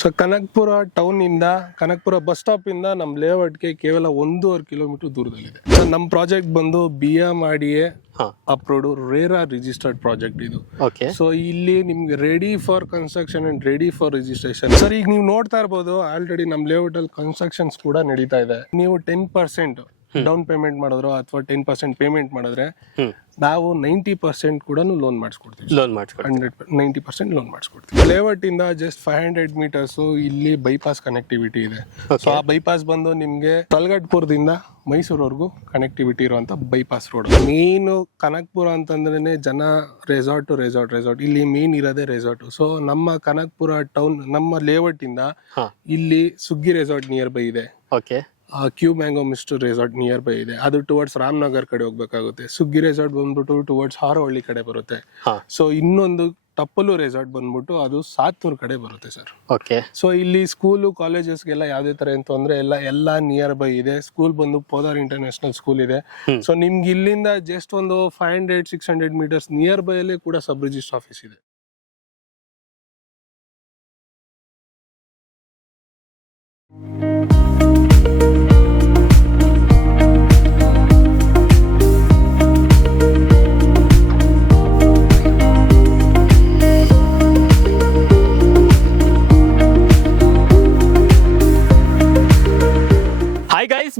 So Kanakapura town ಇಂದ Kanakapura bus stop ಇಂದ ನಮ್ ಲೇಔಟ್ಗೆ ಕೇವಲ 1.5 ಕಿಲೋಮೀಟರ್ ದೂರದಲ್ಲಿದೆ. ನಮ್ ಪ್ರಾಜೆಕ್ಟ್ ಬಂದು BMRDA approved RERA registered project ಇದು. ಸೊ ಇಲ್ಲಿ ನಿಮ್ಗೆ ready for construction and ready for registration. Sir ಈಗ ನೀವು ನೋಡ್ತಾ ಇರ್ಬೋದು ಆಲ್ರೆಡಿ ನಮ್ ಲೇಔಟ್ ಅಲ್ಲಿ ಕನ್ಸ್ಟ್ರಕ್ಷನ್ಸ್ ಕೂಡ ನಡೀತಾ ಇದೆ. ನೀವು 10% ಡೌನ್ ಪೇಮೆಂಟ್ ಮಾಡಿದ್ರು ಅಥವಾ 10% ಪೇಮೆಂಟ್ ಮಾಡಿದ್ರೆ ನಾವು 90% ಕೂಡ ಲೋನ್ ಮಾಡಿಸ್ಕೊಡ್ತೀವಿ. 90% ಲೋನ್ ಮಾಡಿಸ್ಕೊಡ್ತೀವಿ. ಲೇಔಟ್ ಇಂದ ಜಸ್ಟ್ 500 ಮೀಟರ್ಸ್ ಇಲ್ಲಿ ಬೈಪಾಸ್ ಕನೆಕ್ಟಿವಿಟಿ ಇದೆ. ಸೊ ಆ ಬೈಪಾಸ್ ಬಂದು ನಿಮ್ಗೆ ತಲಗಟ್ಪುರದಿಂದ ಮೈಸೂರ್ವರೆಗೂ ಕನೆಕ್ಟಿವಿಟಿ ಇರುವಂತ ಬೈಪಾಸ್ ರೋಡ್. ಮೇನ್ ಕನಕಪುರ ಅಂತಂದ್ರೆ ಜನ ರೆಸಾರ್ಟ್ ಇಲ್ಲಿ ಮೇನ್ ಇರೋದೇ ರೆಸಾರ್ಟ್. ಸೊ ನಮ್ಮ ಕನಕಪುರ ಟೌನ್ ನಮ್ಮ ಲೇಔಟ್ ಇಂದ ಇಲ್ಲಿ ಸುಗ್ಗಿ ರೆಸಾರ್ಟ್ ನಿಯರ್ ಬೈ ಇದೆ. Q mango mist resort nearby ಇದೆ. ಅದು ಟುವರ್ಡ್ಸ್ ರಾಮನಗರ್ ಕಡೆ ಹೋಗ್ಬೇಕಾಗುತ್ತೆ. ಸುಗ್ಗಿ ರೆಸಾರ್ಟ್ ಬಂದ್ಬಿಟ್ಟು ಟುವರ್ಡ್ಸ್ ಹಾರೋಹಳ್ಳಿ ಕಡೆ ಬರುತ್ತೆ. ಸೊ ಇನ್ನೊಂದು ಟಪ್ಪಲು ರೆಸಾರ್ಟ್ ಬಂದ್ಬಿಟ್ಟು ಅದು ಸಾತ್ತೂರ್ ಕಡೆ ಬರುತ್ತೆ ಸರ್. ಸೊ ಇಲ್ಲಿ ಸ್ಕೂಲು ಕಾಲೇಜಸ್ಗೆಲ್ಲ ಯಾವ್ದೇ ತರ ಏನು ತೊಂದ್ರೆ ಎಲ್ಲ ನಿಯರ್ ಬೈ ಇದೆ. ಸ್ಕೂಲ್ ಬಂದು ಪೋದಾರ್ ಇಂಟರ್ನ್ಯಾಷನಲ್ ಸ್ಕೂಲ್ ಇದೆ. ಸೊ ನಿಮ್ಗೆ ಇಲ್ಲಿಂದ ಜಸ್ಟ್ ಒಂದು 500-600 ಮೀಟರ್ಸ್ ನಿಯರ್ ಬೈ ಅಲ್ಲಿ ಕೂಡ ಸಬ್ ರಿಜಿಸ್ಟರ್ ಆಫೀಸ್ ಇದೆ.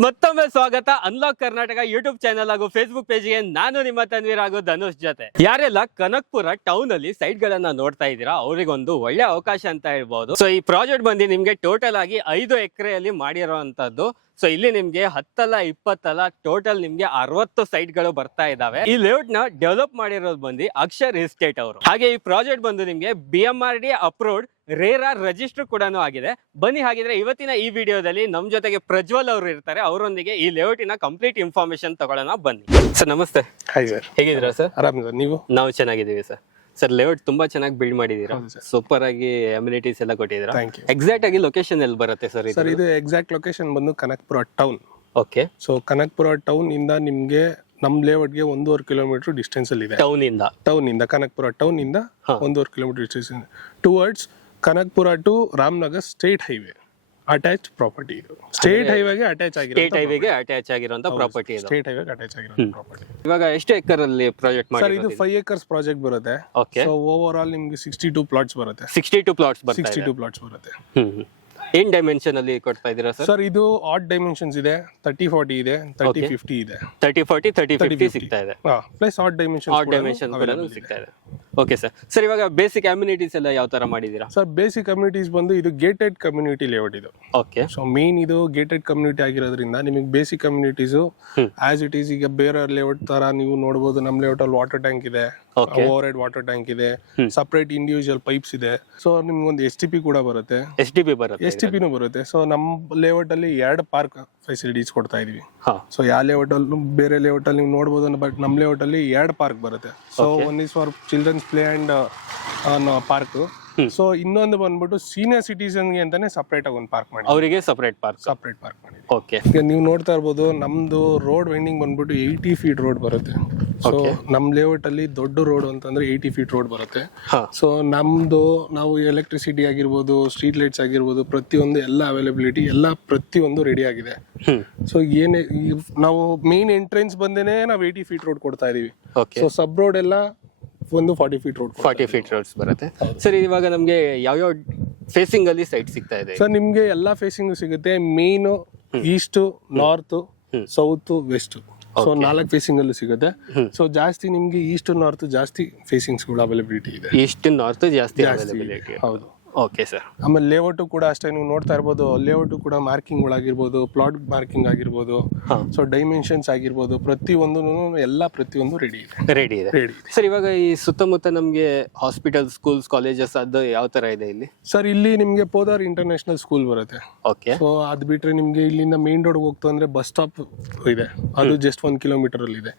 ಮತ್ತೊಮ್ಮೆ ಸ್ವಾಗತ ಅನ್ಲಾಕ್ ಕರ್ನಾಟಕ ಯೂಟ್ಯೂಬ್ ಚಾನಲ್ ಹಾಗೂ ಫೇಸ್ಬುಕ್ ಪೇಜ್ಗೆ. ನಾನು ನಿಮ್ಮ ತನ್ವೀರ್ ಹಾಗೂ ಧನುಷ್ ಜೊತೆ. ಯಾರೆಲ್ಲ ಕನಕಪುರ ಟೌನ್ ಅಲ್ಲಿ ಸೈಟ್ ಗಳನ್ನ ನೋಡ್ತಾ ಇದ್ದೀರಾ ಅವರಿಗೊಂದು ಒಳ್ಳೆ ಅವಕಾಶ ಅಂತ ಹೇಳ್ಬಹುದು. ಸೊ ಈ ಪ್ರಾಜೆಕ್ಟ್ ಬಂದು ನಿಮ್ಗೆ ಟೋಟಲ್ ಆಗಿ 5 ಎಕರೆಯಲ್ಲಿ ಮಾಡಿರೋಂಥದ್ದು. ಸೊ ಇಲ್ಲಿ ನಿಮ್ಗೆ 10 ಅಲ್ಲ 20 ಅಲ್ಲ ಟೋಟಲ್ ನಿಮ್ಗೆ 60 ಸೈಟ್ ಗಳು ಬರ್ತಾ ಇದಾವೆ. ಈ ಲೇಔಟ್ ನ ಡೆವಲಪ್ ಮಾಡಿರೋದು ಬಂದು ಅಕ್ಷರ್ ಎಸ್ಟೇಟ್ ಅವರು. ಹಾಗೆ ಈ ಪ್ರಾಜೆಕ್ಟ್ ಬಂದು ನಿಮ್ಗೆ BMRDA ಅಪ್ರೂವ್ಡ್ ರೇರಾ ರಿಜಿಸ್ಟರ್ ಕೂಡ ಆಗಿದೆ. ಬನ್ನಿ ಹಾಗಿದ್ರೆ ಇವತ್ತಿನ ಈ ವಿಡಿಯೋದಲ್ಲಿ ನಮ್ ಜೊತೆಗೆ ಪ್ರಜ್ವಲ್ ಅವರು ಇರ್ತಾರೆ. ಅವರೊಂದಿಗೆ ಈ ಲೇಔಟಿನ ಕಂಪ್ಲೀಟ್ ಇನ್ಫಾರ್ಮೇಶನ್ ತಗೊಳ್ಳೋಣ ಬನ್ನಿ. ಸರ್ ನಮಸ್ತೆ. ಹಾಯ್ ಸರ್, ಹೇಗಿದ್ದೀರಾ ಸರ್? ಆರಾಮಿದ್ದೀರಾ ನೀವು? ನಾವು ಚೆನ್ನಾಗಿದ್ದೀವಿ ಸರ್. ಸರ್ ಲೇಔಟ್ ತುಂಬಾ ಚೆನ್ನಾಗಿ ಬಿಲ್ಡ್ ಮಾಡಿದೀರಾ. ಸೂಪರ್ ಆಗಿ ಅಮ್ಯುನಿಟೀಸ್ ಎಲ್ಲ ಕೊಟ್ಟಿದ್ದೀರಾ. ಎಕ್ಸಾಕ್ಟ್ ಆಗಿ ಲೊಕೇಶನ್ ಎಲ್ಲಿ ಬರುತ್ತೆ ಸರ್? ಸರ್ ಇದು ಎಕ್ಸಾಕ್ಟ್ ಲೊಕೇಶನ್ ಬಂದು Kanakapura town. Okay. So Kanakapura town ಇಂದ ನಿಮ್ಗೆ ನಮ್ ಲೇಔಟ್ಗೆ 1.5 ಕಿಲೋಮೀಟರ್ ಡಿಸ್ಟೆನ್ಸ್ ಅಲ್ಲಿ ಇದೆ. ಟೌನ್ ಇಂದ ಕನಕಪುರ ಟೌನ್ ಇಂದ 1.5 kilometre distance towards Kanakapura to Ramanagar state highway attach property. ಇದು ಸ್ಟೇಟ್ ಹೈವೇಗೆ ಅಟ್ಯಾಚ್ ಆಗಿರುವಂತ ಪ್ರಾಪರ್ಟಿ. ಸ್ಟೇಟ್ ಹೈವೇಗೆ ಅಟ್ಯಾಚ್ ಆಗಿರೋ ಪ್ರಾಪರ್ಟಿ. ಇವಾಗ ಎಷ್ಟು ಎಕರ್ ಅಲ್ಲಿ ಪ್ರಾಜೆಕ್ಟ್ ಮಾಡಿ? ಸರ್ ಇದು 5 acres ಪ್ರಾಜೆಕ್ಟ್ ಬರುತ್ತೆ. ಸೊ ಓವರ್ ಆಲ್ ನಿಮ್ಗೆ 62 ಪ್ಲಾಟ್ಸ್ ಬರುತ್ತೆ. 62 ಪ್ಲಾಟ್ಸ್ ಬರುತ್ತೆ. ಏನ್ ಡೈಮೆನ್ಷನ್ ಅಲ್ಲಿ ಕೊಡ್ತಾ ಇದೀರಾ ಸರ್? ಸರ್ ಇದು ಆಡ್ ಡೈಮೆನ್ಷನ್ಸ್ ಇದೆ. 30-40 ಇದೆ, 30-50 ಇದೆ. 30-40 30-50 ಸಿಗ್ತಾ ಇದೆ. ಪ್ಲಸ್ ಆಡ್ ಡೈಮೆನ್ಷನ್ ಕೂಡ ಸಿಗ್ತಾ ಇದೆ. Okay sir. ಸರ್ ಇವಾಗ ಬೇಸಿಕ್ ಅಮ್ಯುನಿಟೀಸ್ ಎಲ್ಲ ಯಾವ ತರ ಮಾಡಿದೀರಾ? ಸರ್ ಬೇಸಿಕ್ ಕಮ್ಯುನಿಟೀಸ್ ಬಂದು ಇದು ಗೇಟೆಡ್ ಕಮ್ಯುನಿಟಿ ಲೇಔಟ್ ಇದು. ಓಕೆ. ಸೊ ಮೇನ್ ಇದು ಗೇಟೆಡ್ ಕಮ್ಯುನಿಟಿ ಆಗಿರೋದ್ರಿಂದ ನಿಮಗೆ basic communities as it is ಈಗ ಬೇರೆ ಲೇಔಟ್ ತರ ನೀವು ನೋಡಬಹುದು. ನಮ್ ಲೇಔಟ್ ಅಲ್ಲಿ ವಾಟರ್ ಟ್ಯಾಂಕ್ ಇದೆ, ಓವರ್ ಹೆಡ್ ವಾಟರ್ ಟ್ಯಾಂಕ್ ಇದೆ, ಸಪರೇಟ್ ಇಂಡಿವಿಜುವಲ್ ಪೈಪ್ಸ್ ಇದೆ. ಸೊ ನಿಮ್ಗೆ ಒಂದು STP ಕೂಡ ಬರುತ್ತೆ. STP ನೂ ಬರುತ್ತೆ. ಸೊ ನಮ್ ಲೇಔಟ್ ಅಲ್ಲಿ 2 ಪಾರ್ಕ್ ಫೆಸಿಲಿಟೀಸ್ ಕೊಡ್ತಾ ಇದೀವಿ. ಸೊ ಯಾವ ಲೇಔಟ್ ಅಲ್ಲಿ ಬೇರೆ ಲೇಔಟ್ ಅಲ್ಲಿ ನೀವು ನೋಡಬಹುದು, ಬಟ್ ನಮ್ ಲೇಔಟ್ ಅಲ್ಲಿ 2 ಪಾರ್ಕ್ ಬರುತ್ತೆ. So one is for children's play and park. So ಇನ್ನೊಂದು ಬಂದ್ಬಿಟ್ಟು ಸೀನಿಯರ್ ಸಿಟಿಸನ್ ಗೆ ಅಂತಾನೆ ಸಪರೇಟ್ ಆಗಿ ಒಂದು ಪಾರ್ಕ್ ಮಾಡಿ, ಅವರಿಗೆ ಸಪರೇಟ್ ಪಾರ್ಕ್ ಮಾಡಿ. ಓಕೆ. ಈಗ ನೀವು ನೋಡ್ತಾ ಇರ್ಬೋದು ನಮ್ದು ರೋಡ್ ವೈಂಡಿಂಗ್ ಬಂದ್ಬಿಟ್ಟು 80 feet ರೋಡ್ ಬರುತ್ತೆ. ಸೊ ನಮ್ ಲೇಔಟ್ ಅಲ್ಲಿ ದೊಡ್ಡ ರೋಡ್ ಅಂತಂದ್ರೆ 80 feet ರೋಡ್ ಬರುತ್ತೆ. ಸೊ ನಮ್ದು ನಾವು ಎಲೆಕ್ಟ್ರಿಸಿಟಿ ಆಗಿರ್ಬೋದು, ಸ್ಟ್ರೀಟ್ ಲೈಟ್ಸ್ ಆಗಿರ್ಬೋದು, ಪ್ರತಿಯೊಂದು ಎಲ್ಲ ಅವೈಲಬಿಲಿಟಿ ಎಲ್ಲ ಪ್ರತಿಯೊಂದು ರೆಡಿ ಆಗಿದೆ. ಸೊ ಏನೇ ನಾವು ಮೇನ್ ಎಂಟ್ರೆನ್ಸ್ ಬಂದೇನೆ ನಾವು 80 feet ರೋಡ್ ಕೊಡ್ತಾ ಇದೀವಿ. ಸೊ ಸಬ್ ರೋಡ್ ಎಲ್ಲ ಒಂದು 40 feet ರೋಡ್ಸ್ ಬರುತ್ತೆ. ಸರ್ ಇವಾಗ ನಮ್ಗೆ ಯಾವ ಫೇಸಿಂಗ್ ಅಲ್ಲಿ ಸೈಟ್ ಸಿಗ್ತಾ ಇದೆ? ಸರ್ ನಿಮ್ಗೆ ಎಲ್ಲಾ ಫೇಸಿಂಗ್ ಸಿಗುತ್ತೆ. Main east, north, south, west. So 4 facing ಅಲ್ಲೂ ಸಿಗುತ್ತೆ. ಸೊ ಜಾಸ್ತಿ ನಿಮ್ಗೆ ಈಸ್ಟ್ ನಾರ್ತ್ ಜಾಸ್ತಿ ಫೇಸಿಂಗ್ಸ್ ಗಳು ಅವೈಲಬಿಲಿಟಿ ಇದೆ. ಈಸ್ಟ್ ನಾರ್ತ್ ಜಾಸ್ತಿ ಅವೈಲಬಿಲಿಟಿ. ಹೌದು. Okay sir. ಆಮೇಲೆ ಲೇಔಟ್ ಕೂಡ ಅಷ್ಟೇ ನೀವು ನೋಡ್ತಾ ಇರ್ಬೋದು. ಲೇಔಟ್ ಕೂಡ ಮಾರ್ಕಿಂಗ್ ಗಳಾಗಿರ್ಬೋದು, ಪ್ಲಾಟ್ ಮಾರ್ಕಿಂಗ್ ಆಗಿರ್ಬೋದು, ಸೊ ಡೈಮೆನ್ಷನ್ಸ್ ಆಗಿರ್ಬೋದು, ಪ್ರತಿಯೊಂದು ರೆಡಿ ಇದೆ. ಸರ್ ಇವಾಗ ಈ ಸುತ್ತಮುತ್ತ ನಮ್ಗೆ ಹಾಸ್ಪಿಟಲ್, ಸ್ಕೂಲ್ಸ್, ಕಾಲೇಜಸ್ ಅದು ಯಾವ ತರ ಇದೆ ಇಲ್ಲಿ? ಸರ್ ಇಲ್ಲಿ ನಿಮ್ಗೆ ಪೋದಾರ್ ಇಂಟರ್ನ್ಯಾಷನಲ್ ಸ್ಕೂಲ್ ಬರುತ್ತೆ. ಓಕೆ. ಸೊ ಅದ್ ಬಿಟ್ರೆ ನಿಮ್ಗೆ ಇಲ್ಲಿಂದ ಮೇನ್ ರೋಡ್ ಹೋಗ್ತಾ ಅಂದ್ರೆ ಬಸ್ ಸ್ಟಾಪ್ ಇದೆ. ಅದು ಜಸ್ಟ್ 1 kilometer ಅಲ್ಲಿ ಇದೆ.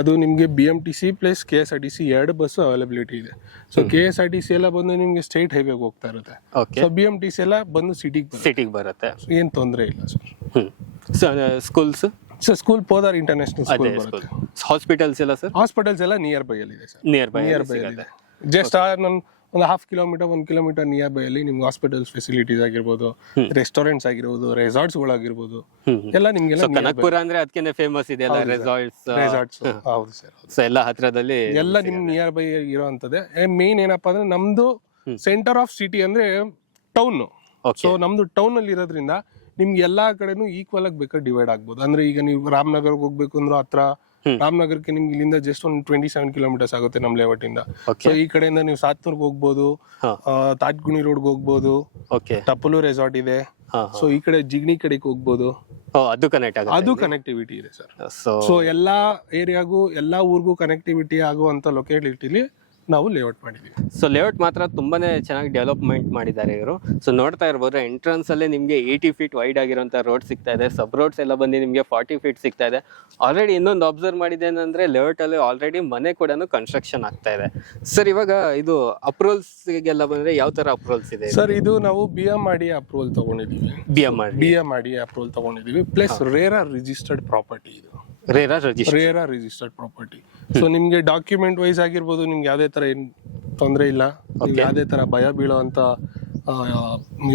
ಅದು ನಿಮ್ಗೆ BMTC plus KSRTC 2 bus availability ಇದೆ. ಸೊ KSRTC ಎಲ್ಲ ಬಂದು ನಿಮ್ಗೆ ಸ್ಟೇಟ್ ಹೈವೇಗೆ ಹೋಗ್ತಾ ಇರುತ್ತೆ. ಸೊ BMTC ಎಲ್ಲ ಬಂದು ಸಿಟಿಗೆ ಬರುತ್ತೆ. ಏನ್ ತೊಂದರೆ ಇಲ್ಲ sir. Schools? School Podar international school ಬರುತ್ತೆ. ಹಾಸ್ಪಿಟಲ್ಸ್ ಎಲ್ಲ ಸರ್? ಹಾಸ್ಪಿಟಲ್ಸ್ ಎಲ್ಲ ನಿಯರ್ ಬೈ ಅಲ್ಲಿ ಇದೆ ಸರ್. ನಿಯರ್ ಬೈ ಇದೆ. ಜಸ್ಟ್ ಒಂದು 1/2 ಕಿಲೋಮೀಟರ್ 1 ಕಿಲೋಮೀಟರ್ ನಿಯರ್ ಬೈ ಅಲ್ಲಿ ನಿಮ್ಗೆ ಹಾಸ್ಪಿಟಲ್ಸ್ ಫೆಸಿಲಿಟೀಸ್ ಆಗಿರ್ಬೋದು, ರೆಸ್ಟೋರೆಂಟ್ಸ್ ಆಗಿರ್ಬೋದು, ರೆಸಾರ್ಟ್ಸ್ಗಳಾಗಿರ್ಬೋದು, ಎಲ್ಲ ನಿಮ್ಗೆಲ್ಲ ಕನಕ್ಪುರ ಅಂದ್ರೆ ಅದಕ್ಕೆ ಫೇಮಸ್ ಇದೆ ಅಲ್ಲ, ರೆಸಾರ್ಟ್ಸ್. ಹೌದು ಸರ್, ಸೊ ಎಲ್ಲ ಹತ್ರದಲ್ಲಿ ಎಲ್ಲ ನಿಮ್ ನಿಯರ್ ಬೈ ಇರೋಂಥದ್ದೇ. ಮೇನ್ ಏನಪ್ಪಾ ಅಂದ್ರೆ ನಮ್ದು ಸೆಂಟರ್ ಆಫ್ ಸಿಟಿ ಅಂದ್ರೆ ಟೌನ್. ಸೊ ನಮ್ದು ಟೌನ್ ಅಲ್ಲಿ ಇರೋದ್ರಿಂದ ನಿಮ್ಗೆ ಎಲ್ಲಾ ಕಡೆನೂ ಈಕ್ವಲ್ ಆಗಿ ಬೇಕಾದ್ರೆ ಡಿವೈಡ್ ಆಗ್ಬೋದು. ಅಂದ್ರೆ ಈಗ ನೀವು ರಾಮನಗರ್ಗೆ ಹೋಗ್ಬೇಕು ಅಂದ್ರೆ ಹತ್ರ, ರಾಮನಗರಕ್ಕೆ ನಿಮ್ಗೆ ಇಲ್ಲಿಂದ ಜಸ್ಟ್ ಒಂದು 27 ಕಿಲೋಮೀಟರ್ಸ್ ಆಗುತ್ತೆ ನಮ್ ಲೇಔಟ್ ಇಂದ. ಸೊ ಈ ಕಡೆಯಿಂದ ನೀವು ಸಾತ್ನೂರ್ಗೆ ಹೋಗ್ಬೋದು, ತಾಜ್ಗುಣಿ ರೋಡ್ಗೆ ಹೋಗ್ಬೋದು, ಟಪ್ಪಲು ರೆಸಾರ್ಟ್ ಇದೆ. ಸೊ ಈ ಕಡೆ ಜಿಗ್ನಿ ಕಡೆಗೆ ಹೋಗ್ಬೋದು, ಅದು ಕನೆಕ್ಟಿವಿಟಿ ಇದೆ ಸರ್. ಸೊ ಎಲ್ಲಾ ಏರಿಯಾಗೂ ಎಲ್ಲಾ ಊರ್ಗೂ ಕನೆಕ್ಟಿವಿಟಿ ಆಗುವಂತ ಲೊಕೇಟಿಲಿ ನಾವು ಲೇಔಟ್ ಮಾಡಿದೀವಿ. ಸೊ ಲೇಔಟ್ ಮಾತ್ರ ತುಂಬಾನೇ ಚೆನ್ನಾಗಿ ಡೆವಲಪ್ಮೆಂಟ್ ಮಾಡಿದ್ದಾರೆ ಇವರು. ಸೊ ನೋಡ್ತಾ ಇರ್ಬೋದು, ಎಂಟ್ರನ್ಸ್ ಅಲ್ಲೇ ನಿಮ್ಗೆ 80 ಫೀಟ್ ವೈಡ್ ಆಗಿರುವಂತ ರೋಡ್ ಸಿಗ್ತಾ ಇದೆ. ಸಬ್ ರೋಡ್ಸ್ ಎಲ್ಲ ಬಂದು ನಿಮ್ಗೆ 40 ಫೀಟ್ ಸಿಗ್ತಾ ಇದೆ. ಆಲ್ರೆಡಿ ಇನ್ನೊಂದು ಅಬ್ಸರ್ವ್ ಮಾಡಿದ್ದೇನೆಂದ್ರೆ ಲೇಔಟ್ ಅಲ್ಲಿ ಆಲ್ರೆಡಿ ಮನೆ ಕೂಡ ಕನ್ಸ್ಟ್ರಕ್ಷನ್ ಆಗ್ತಾ ಇದೆ. ಸರ್ ಇವಾಗ ಇದು ಅಪ್ರೂವಲ್ಸ್ ಗೆಲ್ಲ ಬಂದ್ರೆ ಯಾವ ತರ ಅಪ್ರೂವಲ್ಸ್ ಇದೆ ಸರ್? ಇದು ನಾವು BMRDA ಅಪ್ರೂವಲ್ ತಗೊಂಡಿದೀವಿ. BMRDA ಅಪ್ರೂವಲ್ ತಗೊಂಡಿದೀವಿ, ಪ್ಲಸ್ ರೇರಾ ರಿಜಿಸ್ಟರ್ಡ್ ಪ್ರಾಪರ್ಟಿ. ಇದು ರೇರಾ ರಿಜಿಸ್ಟರ್ಡ್ ಪ್ರಾಪರ್ಟಿ. ಸೊ ನಿಮ್ಗೆ ಡಾಕ್ಯುಮೆಂಟ್ ವೈಸ್ ಆಗಿರ್ಬೋದು, ನಿಮ್ಗೆ ಯಾವ್ದೇ ತರ ಏನ್ ತೊಂದರೆ ಇಲ್ಲ, ಯಾವ್ದೇ ತರ ಭಯ ಬೀಳೋ ಅಂತ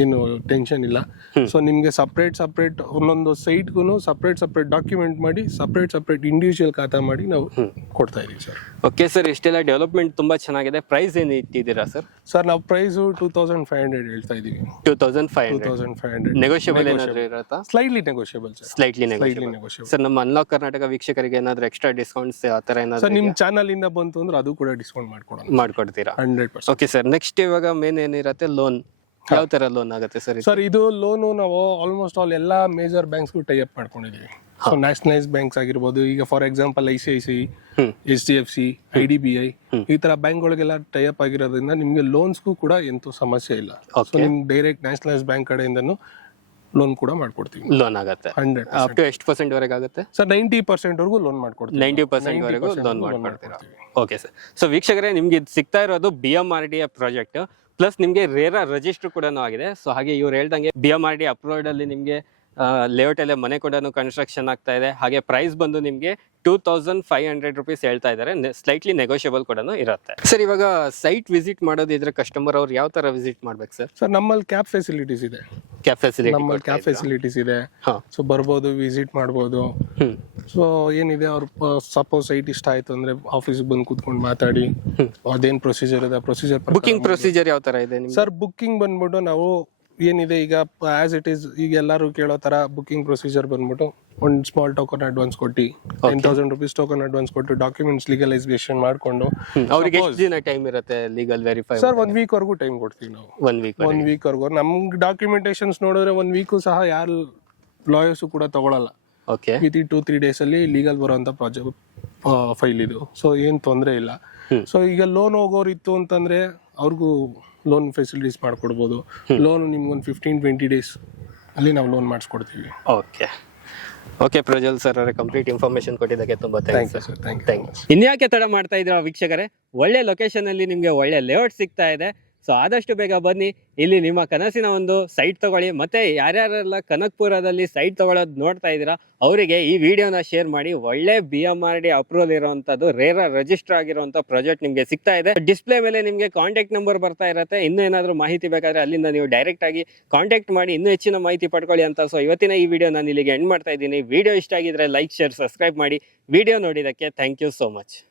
ಏನು ಟೆನ್ಷನ್ ಇಲ್ಲ. ಸೊ ನಿಮ್ಗೆ ಸಪ್ರೇಟ್ ಒಂದೊಂದು ಸೈಟ್ಗೂ ಸಪ್ರೇಟ್ ಡಾಕ್ಯುಮೆಂಟ್ ಮಾಡಿ ಸಪ್ರೇಟ್ ಇಂಡಿವಿಜುವಲ್ ಖಾತಾ ಮಾಡಿ ನಾವು ಕೊಡ್ತಾ ಇದೀವಿ ಸರ್. ಓಕೆ ಸರ್, ಇಷ್ಟೆಲ್ಲ ಡೆವಲಪ್ಮೆಂಟ್ ತುಂಬಾ ಚೆನ್ನಾಗಿದೆ. ಪ್ರೈಸ್ ಏನು ಇಟ್ಟಿದ್ದೀರಾ ಸರ್? ಸರ್ ನಾವು ಪ್ರೈಸ್ 2500 ಹೇಳ್ತಾ ಇದೀವಿ. 2500 ನೆಗೋಷಿಯಬಲ್ ಏನಾದ್ರು ಇರುತ್ತಾ? Slightly negotiable sir. Slightly negotiable sir. ನಮ್ಮ ಅನ್ಲಾಕ್ ಕರ್ನಾಟಕ ವೀಕ್ಷಕರಿಗೆ ಏನಾದ್ರು ಎಕ್ಸ್ಟ್ರಾ ಡಿಸ್ಕೌಂಟ್ಸ್ ಆ ತರ ಏನಾದ್ರು ಸರ್ ನಿಮ್ ಚಾನಲ್ ಇಂದ ಬಂತು ಅಂದ್ರೆ ಅದು ಕೂಡ ಡಿಸ್ಕೌಂಟ್ ಮಾಡ್ಕೊಡ್ತೀರಾ? 100%. ಓಕೆ ಸರ್, ನೆಕ್ಸ್ಟ್ ಇವಾಗ ಮೇನ್ ಏನಿರುತ್ತೆ, ಲೋನ್ ಯಾವ ತರ ಲೋನ್ ಆಗುತ್ತೆ ಸರ್? ಸರ್ ಇದು ಲೋನು ನಾವು ಆಲ್ಮೋಸ್ಟ್ ಆಲ್ ಎಲ್ಲಾ ಮೇಜರ್ ಬ್ಯಾಂಕ್ಸ್ಗೂ ಟೈ ಅಪ್ ಮಾಡ್ಕೊಂಡಿದೀವಿ. ಸೊ ನ್ಯಾಷನಲೈಸ್ ಬ್ಯಾಂಕ್ಸ್ ಆಗಿರ್ಬೋದು, ಈಗ for example ICICI, HDFC, IDBI ಈ ತರ ಬ್ಯಾಂಕ್ಗಳಿಗೆಲ್ಲ ಟೈ ಅಪ್ ಆಗಿರೋದ್ರಿಂದ ನಿಮ್ಗೆ ಲೋನ್ಸ್ಗೂ ಕೂಡ ಎಂತೂ ಸಮಸ್ಯೆ ಇಲ್ಲ. ಸೊ ನಿಮ್ ಡೈರೆಕ್ಟ್ ನ್ಯಾಷನಲೈಸ್ ಬ್ಯಾಂಕ್ ಕಡೆಯಿಂದನೂ ಲೋನ್ ಕೂಡ ಮಾಡ್ಕೊಡ್ತೀವಿ. ಲೋನ್ ಆಗುತ್ತೆ 100%. ಅಪ್ ಟು ಎಷ್ಟು ಪರ್ಸೆಂಟ್ ವರೆಗೆ ಆಗುತ್ತೆ ಸರ್? 90% ವರೆಗೂ ಲೋನ್ ಮಾಡ್ಕೊಡ್ತೀವಿ. 90% ವರೆಗೂ ಲೋನ್ ಮಾಡ್ಕೊಡ್ತೀರಾ? Okay sir. ಸೊ ವೀಕ್ಷಕರೇ, ನಿಮ್ಗೆ ಇದು ಸಿಗ್ತಾ ಇರೋದು BMRDA ಪ್ರಾಜೆಕ್ಟ್, ಪ್ಲಸ್ ನಿಮ್ಗೆ ರೇರಾ ರಿಜಿಸ್ಟರ್ ಕೂಡ ಆಗಿದೆ. ಸೊ ಹಾಗೆ ಇವ್ರು ಹೇಳ್ದಂಗೆ BMRDA ಅಪ್ರೂವ್ಡ್ ಅಲ್ಲಿ ನಿಮ್ಗೆ ಲೇಔಟ್ ಅಲ್ಲೇ ಮನೆ ಕೂಡ ಕನ್ಸ್ಟ್ರಕ್ಷನ್ ಆಗ್ತಾ ಇದೆ. ಹಾಗೆ ಪ್ರೈಸ್ ಬಂದು ನಿಮ್ಗೆ 2500 ರುಪೀಸ್ ಹೇಳ್ತಾ ಇದ್ದಾರೆ. ಸ್ಲೈಟ್ಲಿ ನೆಗೋಷಿಯಬಲ್ ಕೂಡ ಇರುತ್ತೆ. ಸರ್ ಇವಾಗ ಸೈಟ್ ವಿಸಿಟ್ ಮಾಡೋದಿದ್ರೆ ಕಸ್ಟಮರ್ ಅವ್ರು ಯಾವ ತರ ವಿಸಿಟ್ ಮಾಡ್ಬೇಕು ಸರ್? ಸರ್ ನಮ್ಮಲ್ಲಿ ಕ್ಯಾಬ್ ಫೆಸಿಲಿಟೀಸ್ ಇದೆ. ಸೊ ಬರ್ಬೋದು, ವಿಸಿಟ್ ಮಾಡ್ಬೋದು. ಸೊ ಏನಿದೆ, ಅವ್ರು ಸಪೋಸ್ ಸೈಟ್ ಇಷ್ಟ ಆಯ್ತು ಅಂದ್ರೆ ಆಫೀಸ್ ಬಂದು ಕೂತ್ಕೊಂಡು ಮಾತಾಡಿ ಅದೇನ್ ಪ್ರೊಸೀಜರ್ ಇದೆ ಬುಕಿಂಗ್ ಪ್ರೊಸೀಜರ್ ಯಾವ ತರ ಇದೆ ಸರ್? ಬುಕಿಂಗ್ ಬಂದ್ಬಿಟ್ಟು ನಾವು ಏನಿದೆ ಈಗ ಆಸ್ ಇಟ್ ಈಸ್ ಈಗ ಎಲ್ಲರೂ ಕೇಳೋ ತರ ಬುಕಿಂಗ್ ಪ್ರೊಸೀಜರ್ ಬಂದ್ಬಿಟ್ಟು ಒಂದು ಸ್ಮಾಲ್ ಟೋಕನ್ ಅಡ್ವಾನ್ಸ್ ಕೊಟ್ಟು 10,000 ರುಪೀಸ್ ಟೋಕನ್ ಅಡ್ವಾನ್ಸ್ ಕೊಟ್ಟು ಡಾಕ್ಯುಮೆಂಟ್ಸ್ ಲೀಗಲೈಸೇಷನ್ ಮಾಡ್ಕೊಂಡು ಅವ್ರಿಗೆ ಎಷ್ಟು ದಿನ ಟೈಮ್ ಇರುತ್ತೆ ಲೀಗಲ್ ವೆರಿಫೈ? ಸರ್ 1 ವೀಕ್ ವರೆಗೂ ಟೈಮ್ ಕೊಡ್ತೀವಿ ನಾವು. 1 ವೀಕ್ ವರೆಗೂ ನಮ್ಗೆ ಡಾಕ್ಯುಮೆಂಟೇಶನ್ಸ್ ನೋಡಿದ್ರೆ 1 ವೀಕು ಸಹ ಯಾರು ಲಾಯರ್ಸ್ ಕೂಡ ತಗೊಳಲ್ಲ. ವಿತಿನ್ 2-3 ಡೇಸ್ ಅಲ್ಲಿ ಲೀಗಲ್ ಬರುವಂತ ಪ್ರಾಜೆಕ್ಟ್ ಫೈಲ್ ಇದು. ಸೊ ಏನ್ ತೊಂದರೆ ಇಲ್ಲ. ಸೊ ಈಗ ಲೋನ್ ಹೋಗೋರು ಇತ್ತು ಅಂತಂದ್ರೆ ಅವ್ರಿಗೂ ಲೋನ್ ಫೆಸಿಲಿಟೀಸ್ ಮಾಡ್ಕೊಡ್ಬೋದು. ಲೋನ್ ನಿಮ್ಗೆ ಒಂದು 15-20 ಡೇಸ್ ಅಲ್ಲಿ ನಾವು ಲೋನ್ ಮಾಡಿಸ್ಕೊಡ್ತೀವಿ. ಓಕೆ ಪ್ರಜ್ವಲ್ ಸರ್ ಅವರೇ, ಕಂಪ್ಲೀಟ್ ಇನ್ಫಾರ್ಮೇಶನ್ ಕೊಟ್ಟಿದ್ದಕ್ಕೆ ತುಂಬಾ ಥ್ಯಾಂಕ್ಸ್ ಸರ್. Thank you. ಇನ್ಯಾಕೆ ತಡ ಮಾಡ್ತಾ ಇದ್ರ ವೀಕ್ಷಕರೇ, ಒಳ್ಳೆ ಲೊಕೇಶನ್ ಅಲ್ಲಿ ನಿಮ್ಗೆ ಒಳ್ಳೆ ಲೇಔಟ್ ಸಿಗ್ತಾ ಇದೆ. ಸೊ ಆದಷ್ಟು ಬೇಗ ಬನ್ನಿ, ಇಲ್ಲಿ ನಿಮ್ಮ ಕನಸಿನ ಒಂದು ಸೈಟ್ ತಗೊಳ್ಳಿ. ಮತ್ತೆ ಯಾರ್ಯಾರೆಲ್ಲ ಕನಕ್ಪುರದಲ್ಲಿ ಸೈಟ್ ತಗೊಳ್ಳೋದು ನೋಡ್ತಾ ಇದ್ದೀರಾ ಅವರಿಗೆ ಈ ವಿಡಿಯೋನ ಶೇರ್ ಮಾಡಿ. ಒಳ್ಳೆ BMRDA ಅಪ್ರೂವಲ್ ಇರುವಂತದ್ದು, ರೇರಾ ರಿಜಿಸ್ಟರ್ ಆಗಿರುವಂತ ಪ್ರಾಜೆಕ್ಟ್ ನಿಮ್ಗೆ ಸಿಗ್ತಾ ಇದೆ. ಡಿಸ್ಪ್ಲೇ ಮೇಲೆ ನಿಮ್ಗೆ ಕಾಂಟ್ಯಾಕ್ಟ್ ನಂಬರ್ ಬರ್ತಾ ಇರುತ್ತೆ. ಇನ್ನೂ ಏನಾದ್ರು ಮಾಹಿತಿ ಬೇಕಾದ್ರೆ ಅಲ್ಲಿಂದ ನೀವು ಡೈರೆಕ್ಟ್ ಆಗಿ ಕಾಂಟ್ಯಾಕ್ಟ್ ಮಾಡಿ ಇನ್ನೂ ಹೆಚ್ಚಿನ ಮಾಹಿತಿ ಪಡ್ಕೊಳ್ಳಿ ಅಂತ. ಸೊ ಇವತ್ತಿನ ಈ ವಿಡಿಯೋ ನಾನು ಇಲ್ಲಿಗೆ ಎಂಡ್ ಮಾಡ್ತಾ ಇದ್ದೀನಿ. ವಿಡಿಯೋ ಇಷ್ಟ ಆಗಿದ್ರೆ ಲೈಕ್, ಶೇರ್, ಸಬ್ಸ್ಕ್ರೈಬ್ ಮಾಡಿ. ವಿಡಿಯೋ ನೋಡಿದಕ್ಕೆ ಥ್ಯಾಂಕ್ ಯು ಸೋ ಮಚ್.